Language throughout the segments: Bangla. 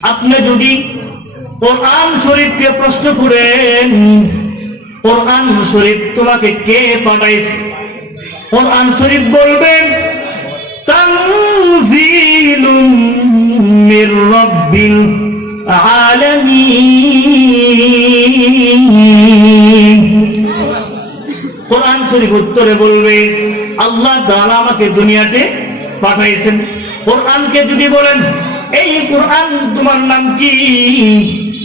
আপনি যদি কোরআন শরীফকে প্রশ্ন করেন, কোরআন শরীফ তোমাকে কে পাঠাইছে? কোরআন শরীফ বলবেন তানজিলুম মির রাব্বিল আলামিন। কোরআন শরীফ উত্তরে বলবে আল্লাহ তাআলা আমাকে দুনিয়াতে পাঠাইছেন। কোরআনকে যদি বলেন এই কোরআন তোমার নাম কি?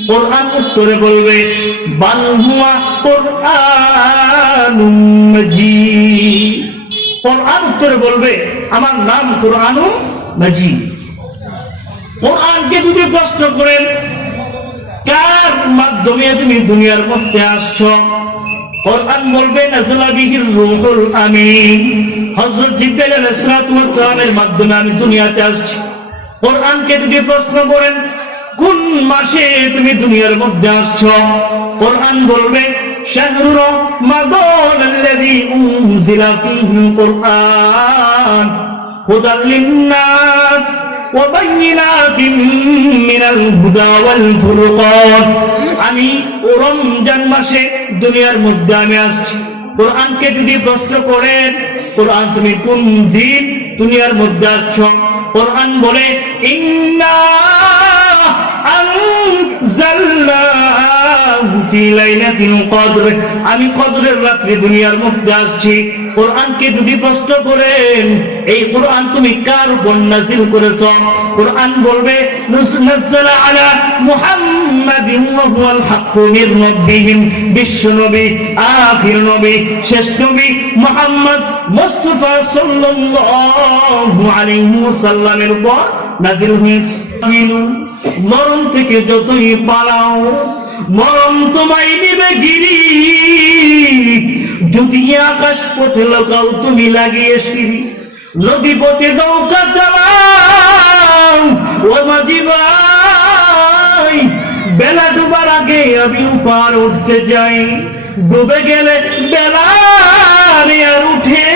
কোরআন উত্তরে বলবে বাল হুয়া কুরআনুম মাজিদ। কোরআন উত্তরে বলবে আমার নাম কুরআনুম মাজিদ। কোরআনকে যদি প্রশ্ন করেন কার মাধ্যমে তুমি দুনিয়ার মধ্যে আসছো? কোরআন বলবে নাযালা বিহির রূহুল আমিন। হযরত জিবরাইল আলাইহিস সালাতু ওয়াস সালামের মাধ্যমে আমি দুনিয়াতে আসছি। কোরআনকে যদি প্রশ্ন করেন কোন মাসে তুমি দুনিয়ার মধ্যে আসছো? কোরআন বলবে শাহরু রমাদানাল্লাযী উনজিলা ফীহিল কুরআন হুদাল লিন-নাস ওয়া বায়িনাতিন মিনাল হুদা ওয়াল ফুরকান। আমি রমজান মাসে দুনিয়ার মধ্যে আমি আসছি। কোরআনকে যদি প্রশ্ন করেন কোরআন তুমি কোন দিন দুনিয়ার মধ্যে আসছো? কোরআন বলে ইন্না আনজালনাহু ফি লাইলাতিল কদর। আমি কদরের রাতে দুনিয়ার মধ্যে আসছি। কোরআনকে যদি প্রশ্ন করেন এই কোরআন তুমি কার উপর নাযিল করেছো? কোরআন বলবে নাযালা আলা মুহাম্মাদিন ওয়া হুয়াল হাক্কু মির রাব্বিহিম। বিশ্ব নবী, আখির নবী, শেষ নবী মুহাম্মদ মুস্তাফা সাল্লাল্লাহু আলাইহি ওয়াসাল্লামের উপর নাযিল হয়েছে। মরণ থেকে যতই পালাও মরণ তোমায় নিবে গিরি। যদি আকাশ পথে লোকাও তুমি লাগিয়ে সিঁড়ি। নদী পথে নৌকা চালাও ও মাঝি ভাই। বেলা ডুবার আগে আমি উপর উঠতে যাই। ডুবে গেলে বেলা আর উঠে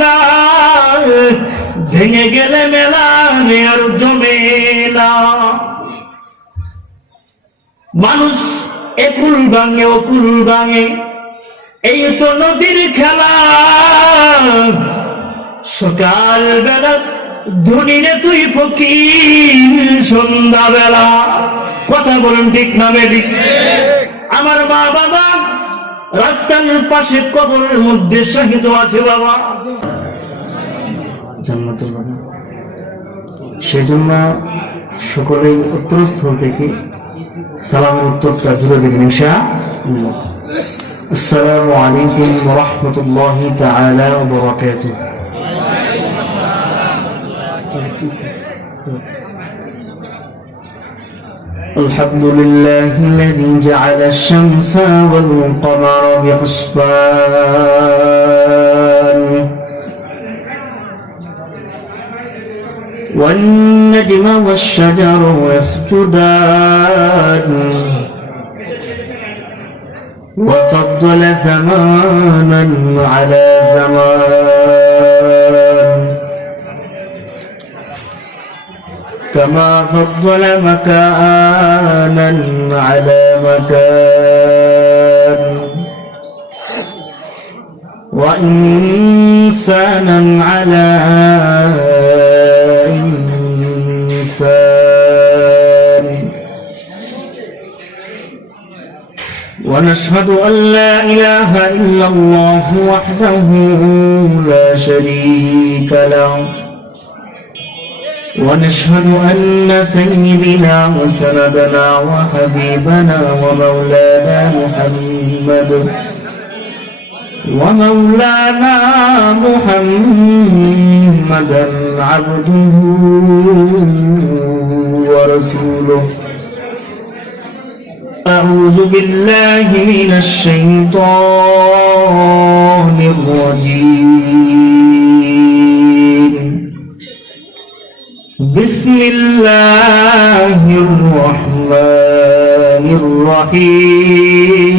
না। ভেঙে গেলে মেলা আর জমে না। মানুষ একুল ভাঙে অকুল ভাঙে, এই তো নদীর খেলা। সকাল বেলা ধনীরে তুই ফকির সন্ধ্যা বেলা। কথা বলেন ঠিক না বেঠিক? আমার মা বাবা রাস্তার পাশে কবরের মধ্যে শহীদ আছে বাবা। সেজন্য সকলেই উত্তরস্থল থেকে সালামের উত্তরটা জুড়ে দেবেন ইনশাআল্লাহ। আসসালামু আলাইকুম ওয়া রাহমাতুল্লাহি তাআলা ওয়া বারাকাতুহু। الحمد لله الذي جعل الشمس والقمر بحسبان والنجم والشجر يسجدان وفضل زمانا على زمان كما فضل مكانا على مكان وإنسانا على إنسان. ونشهد أن لا إله إلا الله وحده لا شريك له. ونشهد أن سيدنا وسندنا وحبيبنا ومولانا محمدا عبده ورسوله. أعوذ بالله من الشيطان الرجيم. بسم الله الرحمن الرحيم.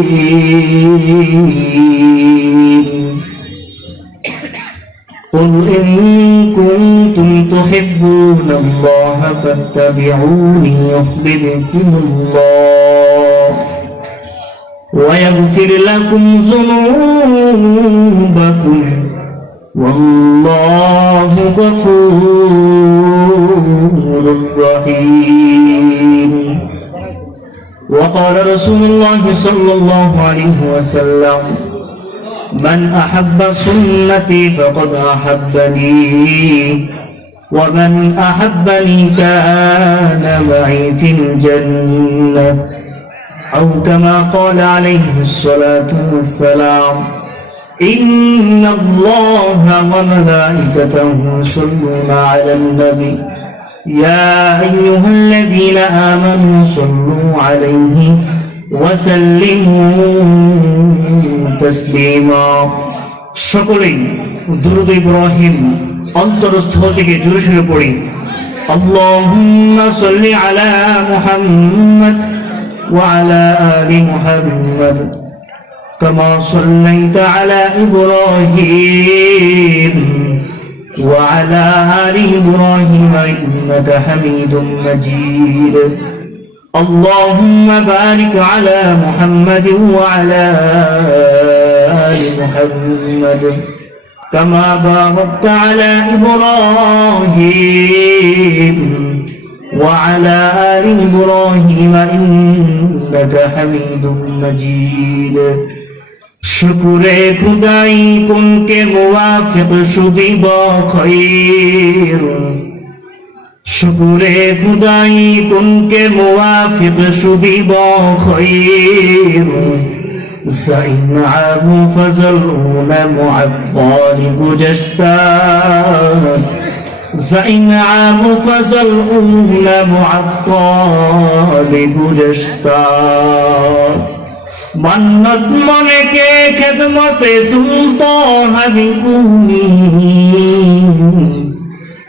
قل إن كنتم تحبون الله فاتبعوني يحببكم الله ويغفر لكم ذنوبكم والله غفور رحيم وقال رسول الله صلى الله عليه وسلم من أحب سنتي فقد أحبني ومن أحبني كان معي في الجنة أو كما قال عليه الصلاة والسلام إن الله وملائكته يصلون على النبي يا أيها الذين آمنوا صلوا عليه وسلموا تسليما সকলেই দুরূদ ইব্রাহিম অন্তরস্থল থেকে জোরে জোরে পড়ি আল্লাহুম্মা সাল্লি আলা মুহাম্মদ ওয়া আলা আলি মুহাম্মদ কামা সাল্লাইতা আলা ইব্রাহিম ওয়া আলা আলি ইব্রাহিম ইন্নাকা হামিদুম মাজিদ اللهم بارك على محمد وعلى آل محمد كما باركت على إبراهيم وعلى آل إبراهيم إنك حميد مجيد شكر خدائی کن کے موافق شدی با خیر شکر خدائی کن کے موافق شدی با خیر زین عام فضلون معطال گجشتہ زین عام فضلون معطال گجشتہ मन्नत मने के खिदमते सुल्तान हबीबुनी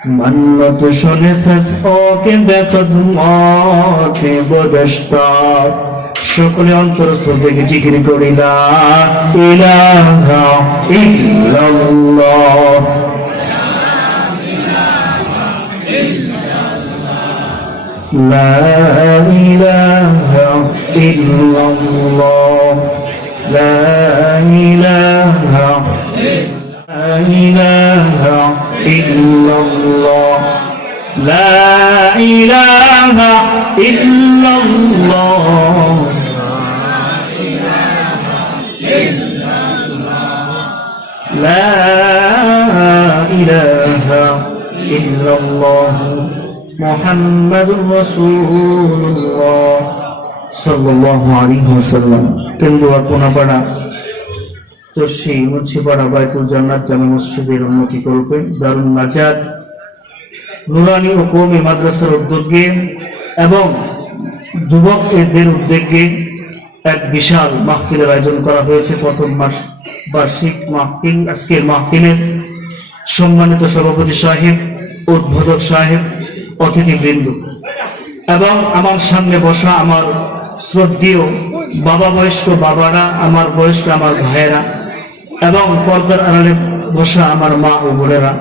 मन्नत सुने सस ओ के बेखदमते बदस्ता সকলে অন্তরস্থল থেকে জিকির করি লা ইলাহা ইল্লাল্লাহ لا إله إلا الله لا إله إلا الله لا إله إلا الله لا إله إلا الله محمد رسول الله صلى الله عليه وسلم কেন্দ্র কোনাপাড়া চরশী মুন্সিপাড়া বাইতুল জান্নাত জামে মসজিদের উন্নতি করবে দারুন নাজাত নুরানি ও কওমি মাদ্রাসার উদ্যোগে এবং যুবকদের উদ্যোগে এক বিশাল মাহফিলের আয়োজন করা হয়েছে প্রথম বার্ষিক মাহফিল আজকের মাহফিলের সম্মানিত সভাপতি সাহেব উদ্বোধক সাহেব অতিথিবৃন্দ এবং আমার সামনে বসা আমার শ্রদ্ধেয় বাবা বয়স্ক বাবারা আমার বয়স্ক আমার ভাইয়েরা এবং পর্দার আড়ালে বসা আমার মা ও বোনেরা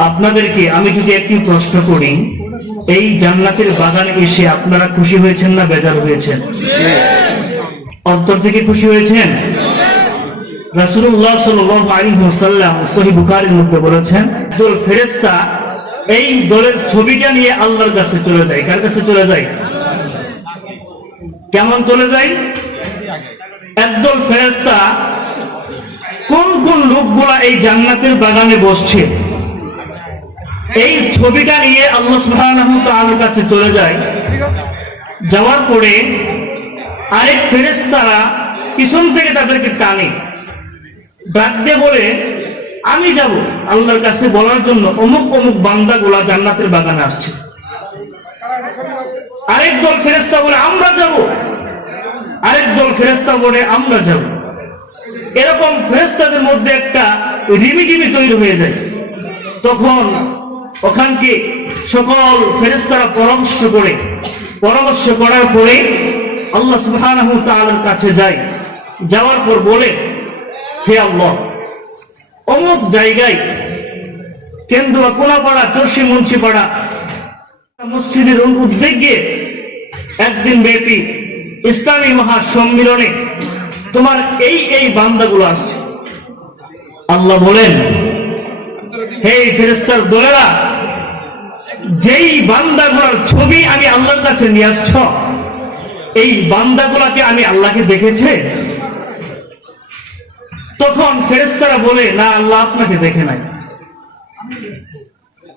আপনাদেরকে আমি যদি একটি প্রশ্ন করি এই জান্নাতের বাগানে এসে আপনারা খুশি হয়েছেন না বেজার হয়েছেন অন্তর থেকে খুশি হয়েছেন রাসূলুল্লাহ সাল্লাল্লাহু আলাইহি ওয়াসাল্লাম সহিহ বুখারীর মধ্যে বলেছেন দল ফেরেশতা এই দলের ছবিটা নিয়ে আল্লাহর কাছে চলে যায় কার কাছে চলে যায় কেমন চলে যায় একদল ফেরেশতা কোন কোন লোকগুলা এই জান্নাতের বাগানে বসছে এই ছবিটা নিয়ে আল্লাহ সুবহানাহু ওয়া তাআলার কাছে চলে যায় যাওয়ার পরে আরেক ফেরেশতারা পিছন থেকে তাদেরকে টানে ডাক দিয়ে বলে আমি যাব আল্লাহর কাছে বলার জন্য অমুক অমুক বান্দাগুলা জান্নাতের বাগানে আসছে আরেক দল ফেরেশতা বলে আমরা যাব আরেক দল ফেরেশতা বলে আমরা যাব এরকম ফেরেশতাদের মধ্যে একটা রিমিজিমি তৈরি হয়ে যায় তখন ওখানকে সকল ফেরেশতারা পরামর্শ করার পরে আল্লাহ সুবহানাহু ওয়া তাআলার কাছে যায় যাওয়ার পর বলে হে আল্লাহ অমুক জায়গায় কেন্দুয়া কোনাপাড়া চরশি মুন্সিপাড়া মসজিদের উদ্যোগে একদিন ব্যাপী ইসলামী মহাসম্মিলনে তোমার এই বান্দাগুলো আসছে। আল্লাহ বলেন, হে ফেরেশতার দলেরা, যেই বান্দাগুলোর ছবি আমি আল্লাহর কাছে নিয়ে আসছ, এই বান্দাগুলাকে আমি আল্লাহকে দেখেছে? তখন ফেরেশতারা বলে, না, আল্লাহ আপনাকে দেখে নাই।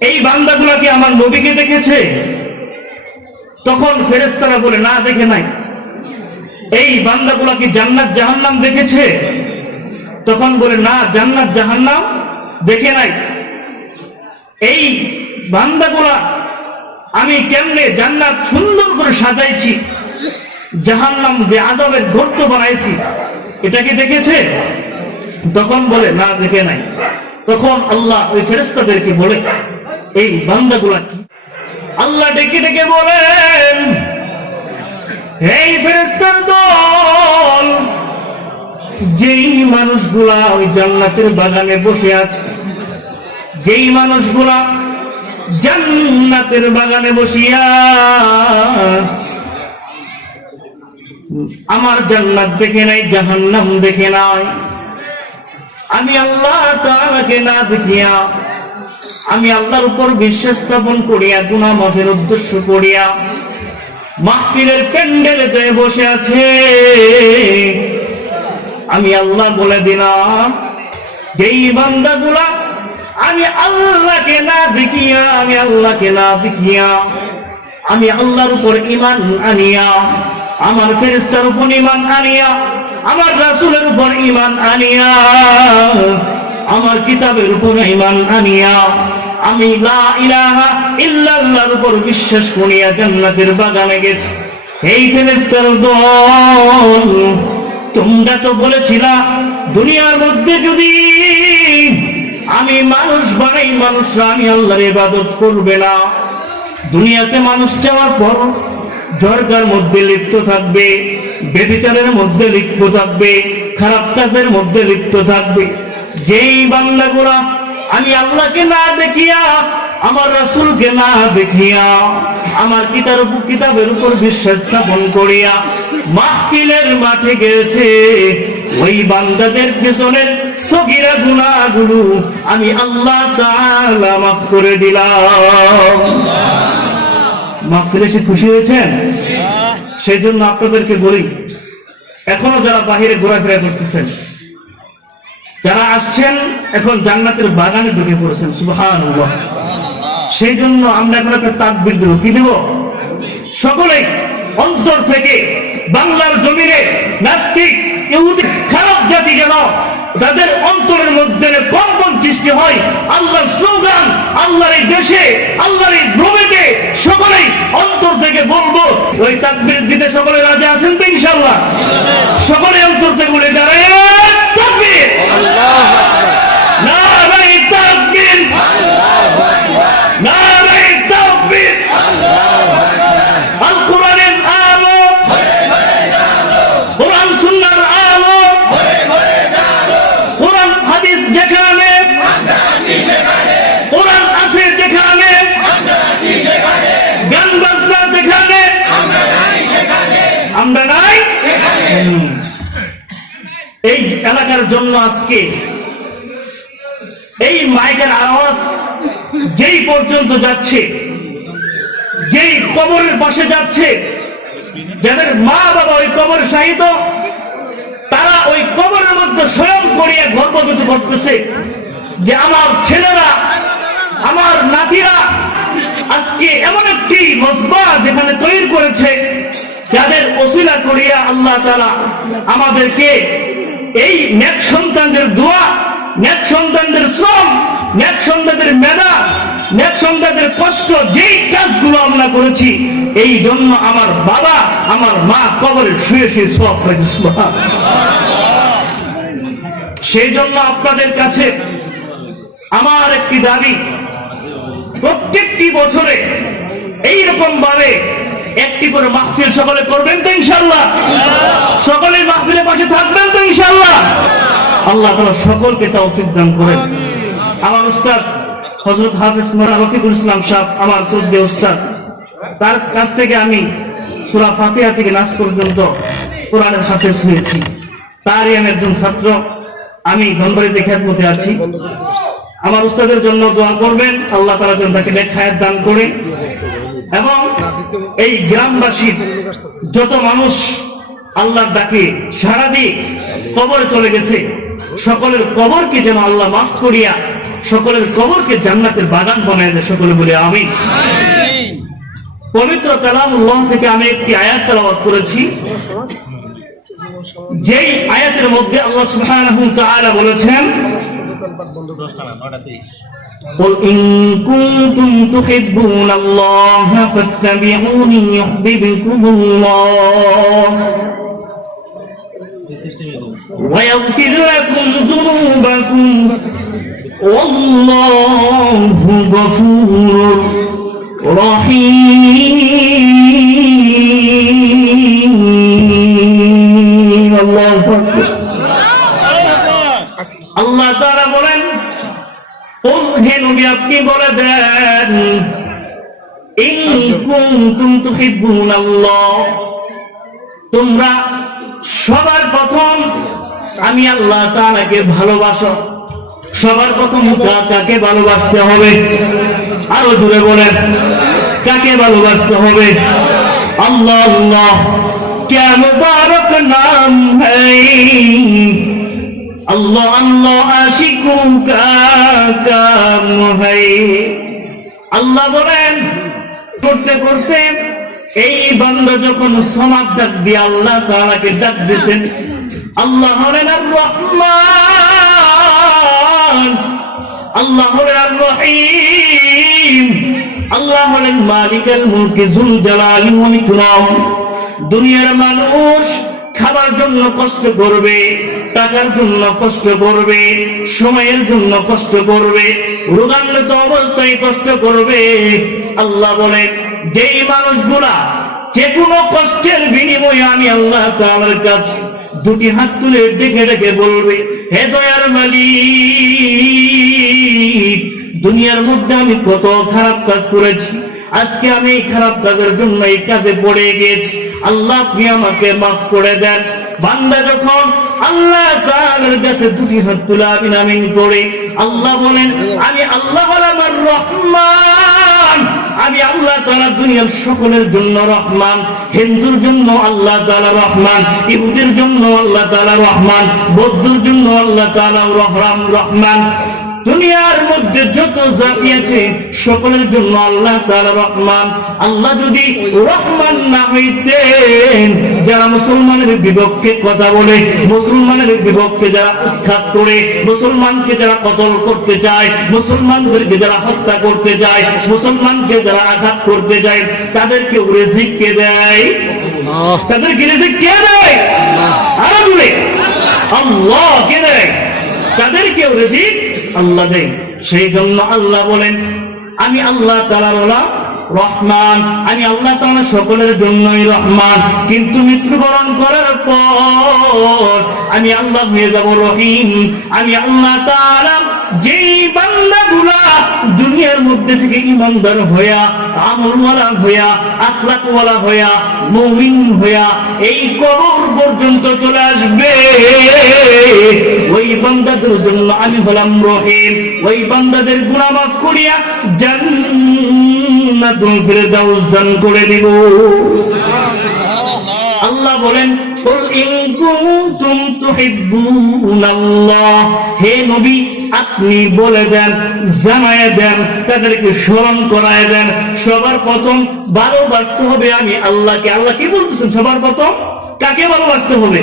এই বান্দাগুলাকে আমার নবীকে দেখেছে? তখন ফেরেশতারা বলে, না, দেখে নাই। এই বান্দাগুলাকে জান্নাত জাহান্নাম দেখেছে? তখন বলে, না, জান্নাত জাহান্নাম দেখে নাই। এই বান্দাগুলা আমি কেমনে জান্নাত সুন্দর করে সাজাইছি, জাহান্নাম যে আযাবের গর্ত বানাইছি, এটা কি দেখেছে? তখন বলে, না, দেখে নাই। তখন আল্লাহ ওই ফেরেশতাদেরকে বলে, এই বান্দাগুলা কি? আল্লাহ ডেকে ডেকে বলেন, এই ফেরেশতার দল, যেই মানুষগুলা ওই জান্নাতের বাগানে বসে আছে, যেই মানুষগুলা জান্নাতের বাগানে বসিয়া আমার জান্নাত দেখে নাই, জাহান্নাম দেখে নাই, আমি আল্লাহ তাআলাকে না দেখিয়া, আমি আল্লাহর উপর বিশ্বাস স্থাপন করিয়া, গুনাহ মাফের উদ্দেশ্য করিয়া মাহফিলের প্যান্ডেলে যেয়ে বসে আছে, আমি আল্লাহ বলে দিলাম, যেই বান্দাগুলা আমি আল্লাহকে না দেখিয়া, আমি আল্লাহকে না দেখিয়া, আমি আল্লাহর উপর ঈমান আনিয়া, আমার ফেরেশতার উপর ঈমান আনিয়া, আমার রাসূলের উপর ঈমান আনিয়া, আমার কিতাবের উপর ঈমান আনিয়া, আমি লা ইলাহা ইল্লাল্লাহর উপর বিশ্বাস করিয়া জান্নাতের বাগানে গেছি। এই ফেরেশতার দল, তোমরা তো বলেছিলা দুনিয়ার মধ্যে যদি আমি মানুষ বানাই, মানুষরা আমি আল্লাহর ইবাদত করবে না। দুনিয়াতে মানুষ যাওয়ার পর জর্গার মধ্যে লিপ্ত থাকবে, ব্যভিচারের মধ্যে লিপ্ত থাকবে, খারাপ কাজের মধ্যে লিপ্ত থাকবে। যেই বান্দাগুলা আমি আল্লাহকে না দেখিয়া, আমার রাসূলকে না দেখিয়া, আমার কিতাবের উপর বিশ্বাস স্থাপন করিয়া মাহফিলের মাঠে গেছে, ওই বান্দাদের পেছনের সগীরা গুনাহগুলো আমি আল্লাহ তাআলা মাফ করে দিলাম। মাহফিলে এসে খুশি হয়েছেন? সেই জন্য আপনাদেরকে বলি, এখনো যারা বাহিরে ঘোরাফেরা করতেছেন, যারা আসছেন এখন জান্নাতের বাগানে ঢুকে পড়েছেন, সুবহানাল্লাহ। সেই জন্য আমরা এখন একটা তাকবীর দেব। কি দেব? সকলেই অন্তর থেকে বাংলার জমিনে নাস্তিক, ইহুদি, খারাপ জাতি যেন যাদের অন্তরের মধ্যে কম্পন সৃষ্টি হয়, আল্লাহর স্লোগান, আল্লাহর এই দেশে, আল্লাহর এই ভূমিতে সকলেই অন্তর থেকে বলবো। ওই তাকবীর দিতে সকলে রাজি আছেন তো ইনশাআল্লাহ? সকলে অন্তর থেকে বলে দাঁড়ায় তাকবীর, নারায়ে তাকবীর, নারায়ে তাকবীর। আল কোরআনের আলো, কোরআন সুন্নাহর আলো, কোরআন হাদিস যেখানে, কোরআন আছে যেখানে, গান বাজনা যেখানে, আমরা নাই। এই এলাকার জন্য আজকে এই মাইকের আওয়াজ যেই পর্যন্ত যাচ্ছে, যেই কবরের পাশে যাচ্ছে, যাদের মা বাবা ওই কবর শাহিদ, তারা ওই কবরের মধ্যে স্বয়ং করিয়া গর্ববোধ করতেছে যে আমার ছেলেরা, আমার নাতিরা আজকে এমন একটি মসবা যেখানে তৈরি করেছে, যাদের ওসিলা করিয়া আল্লাহ তাআলা আমাদেরকে এই নেক সন্তানদের দোয়া, নেক সন্তানদের শ্রম, নেক সন্তানদের মেধা, নেক সন্তানদের কষ্ট, যেই কাজগুলো আমরা করেছি, এই জন্য আমার বাবা, আমার মা কবরে শুয়ে শুয়ে সওয়াব পাইছে। সেই জন্য আপনাদের কাছে আমার একটি দাবি, প্রত্যেকটি বছরে এইরকম ভাবে একটি করে মাহফিল সকলে করবেন তো ইনশাআল্লাহ? সকলে মাহফিলের পাশে থাকবেন তো ইনশাআল্লাহ? আল্লাহ তাআলা সকলকে তৌফিক দান করেন। আমার উস্তাদ হযরত হাফেজ মাওলানা রফিকুল ইসলাম সাহেব আমার শ্রদ্ধেয় উস্তাদ, তার কাছ থেকে আমি সূরা ফাতিহা থেকে নাস পর্যন্ত কোরআনের হাফেজ হয়েছি। তারই আমি একজন ছাত্র। আমি ধনবাড়িতে খেদমতে আছি। আমার উস্তাদের জন্য দোয়া করবেন, আল্লাহ তাআলা যেন তাকে নেক হায়াত দান করে, এবং এই গ্রামবাসীর যত মানুষ আল্লাহর ডাকে সাড়া দিয়ে কবরে চলে গেছে, সকলের কবরকে যেন আল্লাহ মাফ করিয়া সকলের কবরকে জান্নাতের বাগান বানায় দেয়। সকলে বলে আমিন। পবিত্র কালামুল্লাহ থেকে আমি একটি আয়াত তেলাওয়াত করেছি, যেই আয়াতের মধ্যে আল্লাহ সুবহানাহু ওয়া তাআলা বলেছেন, قل إن كنتم تحبون الله فاتبعوني يحببكم الله ويغفر لكم ذنوبكم والله غفور رحيم الله أكبر আল্লাহ তাআলা বলেন, হে নবী আপনি বলে দেন, ইন কুনতুম তুহিব্বুনাল্লাহ, তোমরা সবার প্রথম আমি আল্লাহ তাআলাকে ভালোবাসো। সবার প্রথম কাকে ভালোবাসতে হবে? আরো জোরে বলেন, কাকে ভালোবাসতে হবে? আল্লাহ আল্লাহ क्या मुबारक नाम है, अल्लाह अल्लाह आशिकों का काम है। আল্লাহ বলেন, করতে করতে এই বান্দা যখন সমাদ ডাক দিয়ে আল্লাহ তাআলাকে ডাক দিয়েছেন, আল্লাহ হলেন আর রহমান, আল্লাহ হলেন আর রহিম, আল্লাহ হলেন মালিকুল মুলক যুল জালালি ওয়াল ইকরাম। দুনিয়ার মানুষ খাবার জন্য কষ্ট করবে, টাকার জন্য কষ্ট করবে, সময়ের জন্য কষ্ট করবে, রোগান্বিত অবস্থায় কষ্ট করবে। আল্লাহ বলেন, যেই মানুষগুলা যে কোনো কষ্টের বিনিময়ে আমি আল্লাহ তাআলার কাছে দুটি হাত তুলে ডেকে ডেকে বলবে, হে দয়ার মালিক, দুনিয়ার মধ্যে আমি কত খারাপ কাজ করেছি, আজকে আমি এই খারাপ কাজের জন্য এই কাজে পড়ে গেছি, আল্লাহ আপনি আমাকে মাফ করে দেন। বান্দা যখন আল্লাহ তাআলার কাছে দুটি হাত তুলে আমিন আমিন করে, আল্লাহ বলেন, আমি আল্লাহ আমার রহমান, আমি আল্লাহ তাআলা দুনিয়ার সকলের জন্য রহমান। হিন্দুর জন্য আল্লাহ তাআলা রহমান, ইহুদির জন্য আল্লাহ তাআলা রহমান, বৌদ্ধের জন্য আল্লাহ তাআলা রহমান। দুনিয়ার মধ্যে যত জাতি আছে সকলের জন্য আল্লাহ তাআলা রহমান। আল্লাহ যদি রহমান না হইতেন, যারা মুসলমানের বিপক্ষে কথা বলে, মুসলমানের বিপক্ষে যারা উৎখাত করে, মুসলমানকে যারা কতল করতে চায়, মুসলমানদেরকে যারা হত্যা করতে চায়, মুসলমানকে যারা আঘাত করতে যায়, তাদেরকে রিজিক কে দেয়? তাদেরকে রিজিক কে দেয়? আরো বলে আল্লাহ কে দেয়? তাদেরকে রিজিক আল্লাহ দেন। সেই জন্য আল্লাহ বলেন, আমি আল্লাহ তাআলার রহমান, আমি আল্লাহ তাআলা সকলের জন্যই রহমান, কিন্তু মৃত্যুবরণ করার পর আমি আল্লাহ হয়ে যাব রহিম। আমি আল্লাহ তাআলা যেই বান্দাগুলা দুনিয়ার মধ্যে থেকে ঈমানদার হইয়া, আমলওয়ালা হইয়া, আখলাকওয়ালা হইয়া, মুমিন হইয়া এই কবর পর্যন্ত চলে আসবে, ওই বান্দাদের জন্য আমি হলাম রহিম। ওই বান্দাদের গুনাহ মাফ করিয়া জান্নাতুল ফিরদাউস দান করে দিব। আল্লাহ বলেন, কুল ইন কুনতুম তুহিব্বুনাল্লাহ, হে নবী আপনি বলে দেন, জানায় দেন, তাদেরকে স্মরণ করায় দেন, সবার প্রথম ভালোবাসতে হবে আমি আল্লাহকে। আল্লাহ কি বলতেছেন? সবার প্রথম কাকে ভালোবাসতে হবে?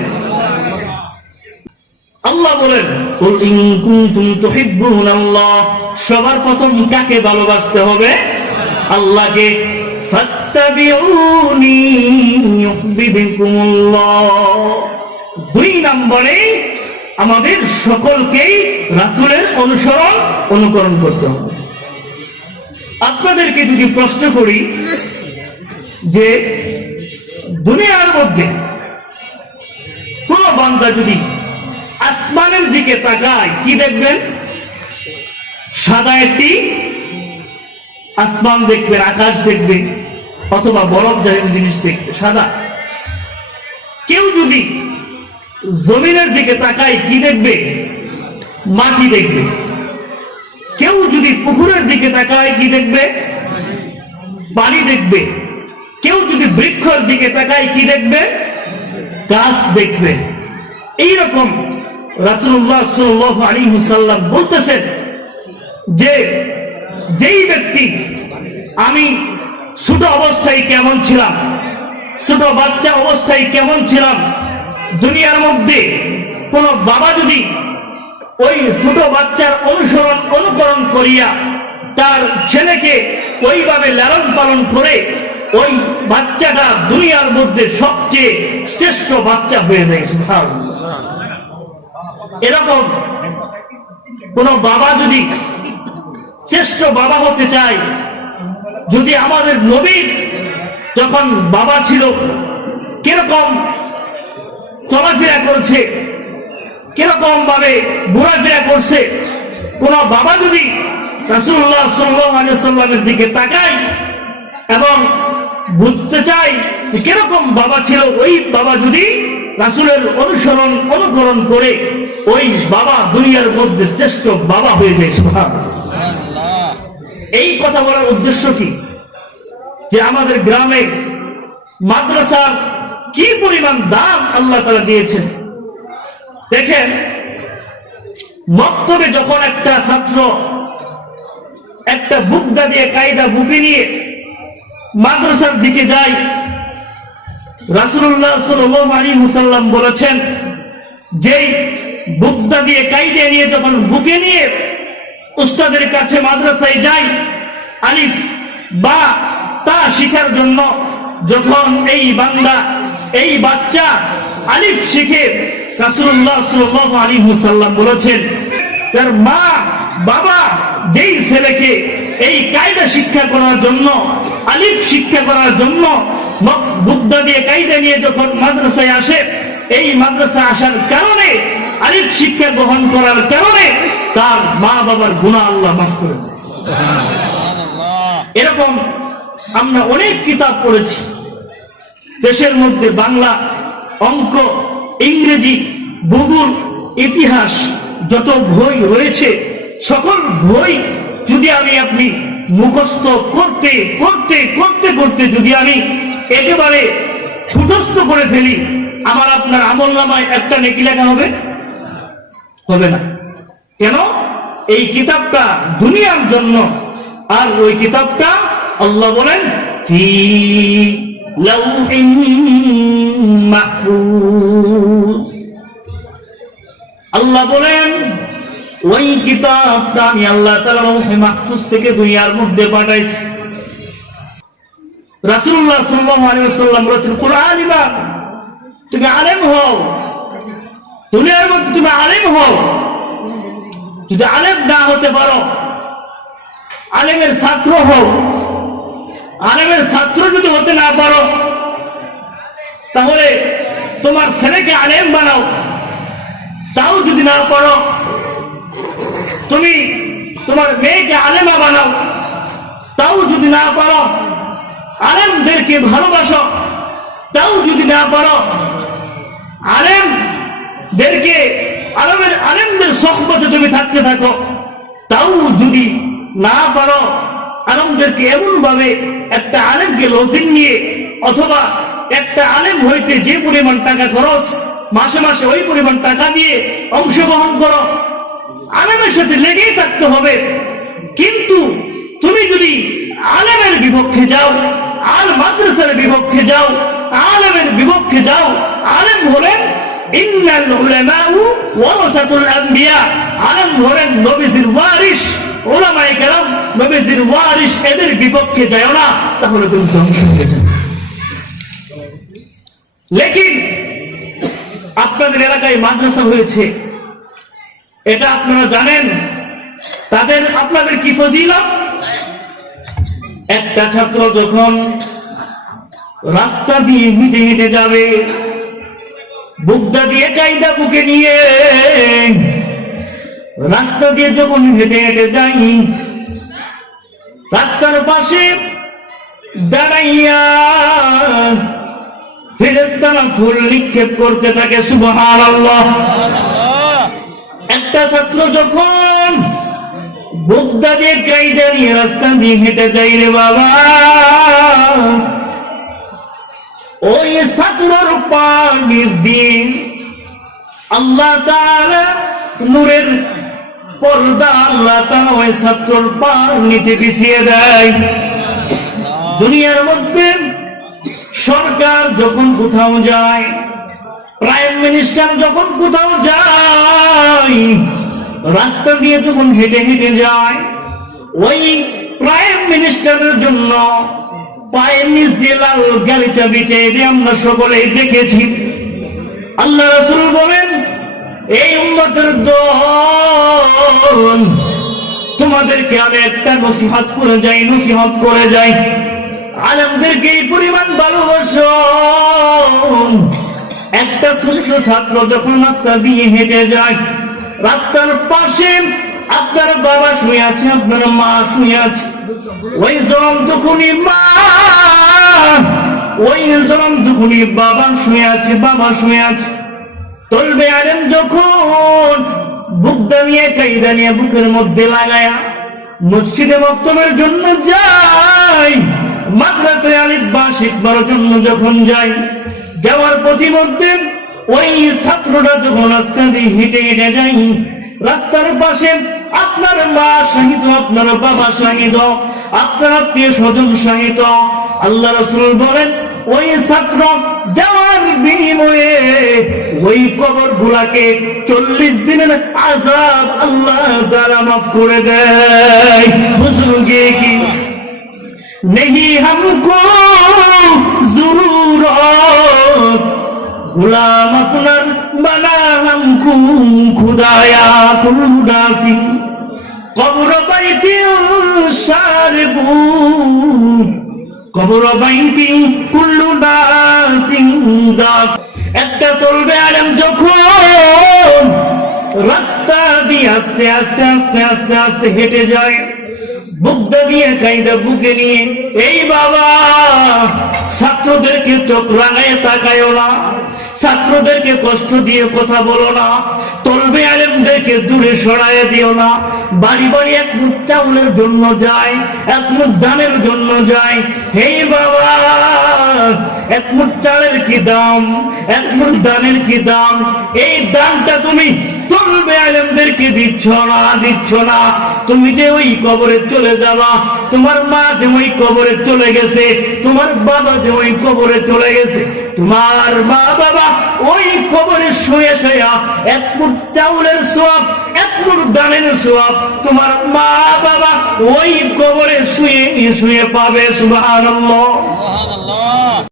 আল্লাহ বলেন, কুল ইন কুনতুম তুহিব্বুনাল্লাহ, সবার প্রথম কাকে ভালোবাসতে হবে? আল্লাহকে। ফাত্তাবিউনি ইউহিব্বুকুমুল্লাহ। দুই নম্বরে আমাদের সকলকেই রাসূলের অনুকরণ করতে হবে। আপনাদেরকে যদি প্রশ্ন করি যে দুনিয়ার মধ্যে কোন বান্দা যদি আসমানের দিকে তাকায়, কি দেখবেন? সাদা একটি আসমান দেখবে, আকাশ দেখবে, অথবা বরফ জাতীয় জিনিস দেখবে সাদা। কেউ যদি জমিনের দিকে তাকায় কি দেখবে? মাটি দেখবে। কেউ যদি পুকুরের দিকে তাকায় কি দেখবে? পানি দেখবে। কেউ যদি বৃক্ষের দিকে তাকায় কি দেখবে? গাছ দেখবে। এইরকম রাসূলুল্লাহ সাল্লাল্লাহু আলাইহি ওয়াসাল্লাম বলতেছেন যে যেই ব্যক্তি আমি ছোট অবস্থায় কেমন ছিলাম, ছোট বাচ্চা অবস্থায় কেমন ছিলাম, দুনিয়ার মধ্যে কোন বাবা যদি ওই ছোট বাচ্চার অনুকরণ করিয়া তার ছেলেকে ওইভাবে লালন পালন করে, ওই বাচ্চাটা দুনিয়ার মধ্যে সবচেয়ে শ্রেষ্ঠ বাচ্চা হয়ে যায়। সুবহানাল্লাহ। এরকম কোন বাবা যদি শ্রেষ্ঠ বাবা হতে চায়, যদি আমাদের নবীর যখন বাবা ছিল কিরকম চলাফেরা করছে, কিরকম ভাবে ঘোরাফেরা করছে, কোন বাবা যদি রাসূলুল্লাহ সাল্লাল্লাহু আলাইহি ওয়াসাল্লামের দিকে তাকায় এবং বুঝতে চায় যে কিরকম বাবা ছিল, ওই বাবা যদি রাসূলের অনুকরণ করে, ওই বাবা দুনিয়ার মধ্যে শ্রেষ্ঠ বাবা হয়ে যায়। সুবহানাল্লাহ। এই কথা বলার উদ্দেশ্য কি? যে আমাদের গ্রামে মাদ্রাসার কি পরিমাণ দাম আল্লাহ তাআলা দিয়েছেন। দেখেন, মক্তবে যখন একটা ছাত্র একটা বুকদা দিয়ে কায়দা বুকে নিয়ে মাদ্রাসার দিকে যায়, রাসূলুল্লাহ সাল্লাল্লাহু আলাইহি ওয়াসাল্লাম বলেছেন, যেই বুকদা দিয়ে কায়দা নিয়ে যখন বুকে নিয়ে উস্তাদের কাছে মাদ্রাসায় যায়, আলিফ বা তা শিখার জন্য যখন এই বান্দা, এই বাচ্চা আলিফ শিখে, রাসূলুল্লাহ সাল্লাল্লাহু আলাইহি ওয়াসাল্লাম বলেছেন, যার মা বাবা যেই ছেলেকে এই কায়দা শিক্ষা করার জন্য, আলিফ শিক্ষা করার জন্য বুকদা দিয়ে কায়দা নিয়ে যখন মাদ্রাসায় আসে, এই মাদ্রাসা আসার কারণে, আলিফ শিক্ষা গ্রহণ করার কারণে তার মা বাবার গুনাহ আল্লাহ মাফ করে দেন। এরকম আমরা অনেক কিতাব পড়েছি দেশের মধ্যে, বাংলা, অঙ্ক, ইংরেজি, ভূগোল, ইতিহাস, যত বই রয়েছে সকল বই যদি আপনি মুখস্থ করতে করতে করতে করতে যদি আমি একেবারে মুখস্থ করে ফেলি, আমার আপনার আমলনামায় একটা নেকি লেখা হবে? হবে না। কেন? এই কিতাবটা দুনিয়ার জন্য, আর ওই কিতাবটা আল্লাহ বলেন ফি লাউহিন মাহফুজ। আল্লাহ বলেন ওই কিতাবটা আমি আল্লাহ তাআলা লাউহে মাহফুজ থেকে দুনিয়ার মধ্যে পাঠাইছি। রাসূলুল্লাহ সাল্লাল্লাহু আলাইহি ওয়াসাল্লাম বলেছেন, কুরআন ইমাম, তুমি আলেম হও, দুনিয়ার মধ্যে তুমি আলেম হও। যদি আলেম না হতে পারো, আলেমের ছাত্র হও। আলেমের ছাত্র যদি হতে না পারো, তাহলে তোমার ছেলেকে আলেম বানাও। তাও যদি না পারো, তুমি তোমার মেয়েকে আলেমা বানাও। তাও যদি না পারো, আলেমদেরকে ভালোবাসো। তাও যদি না পারো, আলেমদেরকে আলেমদের সহবতে তুমি থাকতে থাকো। তাও যদি না পারো, আলেমদেরকে এমন ভাবে একটা আলেমকে লজিং নিয়ে, অথবা একটা আলেম হইতে যে পরিমাণ টাকা খরচ, মাসে মাসে ওই পরিমাণ টাকা দিয়ে অংশগ্রহণ করো। আলেমের সাথে লেগেই থাকতে হবে। কিন্তু তুমি যদি আলেমের বিপক্ষে যাও, আর মাদ্রাসার বিপক্ষে যাও, আলেমের বিপক্ষে যাও, আলেম হলেন ইন্নাল উলামাউ ওয়ারাসাতুল আম্বিয়া, আলেম হলেন নবীজির ওয়ারিস, উলামায়ে কেরাম নবীজির ওয়ারিস, এদের বিপক্ষে যাও না, তাহলে তুমি ধ্বংস হয়ে যাবে। লেকিন আপনাদের এলাকায় মাদ্রাসা হয়েছে, এটা আপনারা জানেন, আপনাদের কি ফজিলত? একটা ছাত্র যখন রাস্তা দিয়ে হেঁটে হেঁটে যাবে, বুকদা দিয়ে কায়দা বুকে নিয়ে রাস্তা দিয়ে যখন হেঁটে হেঁটে যাই, রাস্তার পাশে দাঁড়াইয়া ফেরেশতারা ফুল নিক্ষেপ করতে থাকে। সুবহানাল্লাহ। একটা ছাত্র যখন বুকদা দিয়ে কাইদা নিয়ে রাস্তা দিয়ে হেঁটে যাই রে বাবা, ওই ছাত্রর পার নিজ দিয়ে আল্লাহ তাআলা নূরের পর্দা আল্লাহ তাআলা ওই ছাত্রর পার নিচে বিছিয়ে দেয়। দুনিয়ার মধ্যে সরকার যখন কোথাও যায়, প্রাইম মিনিস্টার যখন কোথাও যায়, রাস্তা দিয়ে যখন হেঁটে হেঁটে যায়, ওই প্রাইম মিনিস্টারের জন্য পায়ের নিচ দিয়ে লাল গালিচা বিছিয়ে দিয়ে আমরা সকলেই দেখেছি। আল্লাহ রাসূল বলেন, এই উম্মতের দল, তোমাদেরকে আমি একটা নসিহত করে যাই, আলেমদেরকে এই পরিমাণ ভালোবাসো। একটা ছোট ছাত্র যখন রাস্তা দিয়ে হেঁটে যায়, রাস্তার পাশে আপনার বাবা শুয়ে আছে, আপনার মা শুয়ে আছে, ওই জনমদুখুনি মা, ওই জনমদুখুনি বাবা শুয়ে আছে। তলবে আলেম যখন বুকদা নিয়ে কাইদা নিয়ে বুকের মধ্যে লাগায়া মসজিদে বক্তব্যের জন্য যায়, মাদ্রাসায় আলিফ বা শিখবার জন্য যখন যায়, যাওয়ার প্রতিমধ্যে ওই ছাত্রটা যখন রাস্তা দিয়ে হেঁটে হেঁটে যায়, রাস্তার পাশে আপনার মা শাহিদ, আপনার বাবা শাহিদ, আপনার আত্মীয় স্বজন শাহিদ। আল্লাহ রাসূল বলেন, ওই ছাত্র যাওয়ার বিনিময়ে ওই কবর গুলাকে 40 দিনের আযাব আল্লাহ তাআলা মাফ করে দেয়। বুঝুগে কি नहीं हमको जरूरत, गुलाम अपना बना हमको खुदाया कुलदासी, कब्र बैठी शारबू, कब्र बैठी कुलदासी। একটা তলবে আলেম যখন রাস্তা দিয়ে আস্তে আস্তে আস্তে আস্তে আস্তে হেঁটে যায়, বুকদা দিয়ে কাইদা বুকে নিয়ে, এই বাবা ছাত্রদেরকে চোখ রাঙায় তাকায়ও না, ছাত্রদেরকে কষ্ট দিয়ে কথা বলো না, তলবে আলেমদেরকে দূরে সরাইয়া দিও না। বাড়ি বাড়ি এক মুঠ চাউলের জন্য যায়, এক মুঠ ধানের জন্য যায়। হে বাবা, এক মুঠ চালের কি দাম, এক মুঠ ধানের কি দাম? এই দামটা তুমি তলবে আলেমদেরকে দিচ্ছ না। তুমি যে ওই কবরে চলে যাবা, তোমার মা যে ওই কবরে চলে গেছে, তোমার বাবা যে ওই কবরে চলে গেছে, তোমার মা বাবা ওই কবরে শুয়ে শুয়ে এক মুঠ চাউলের সওয়াব, এক মুঠ ধানের সওয়াব তোমার মা বাবা ওই কবরে শুয়ে শুয়ে পাবে। সুবহানাল্লাহ।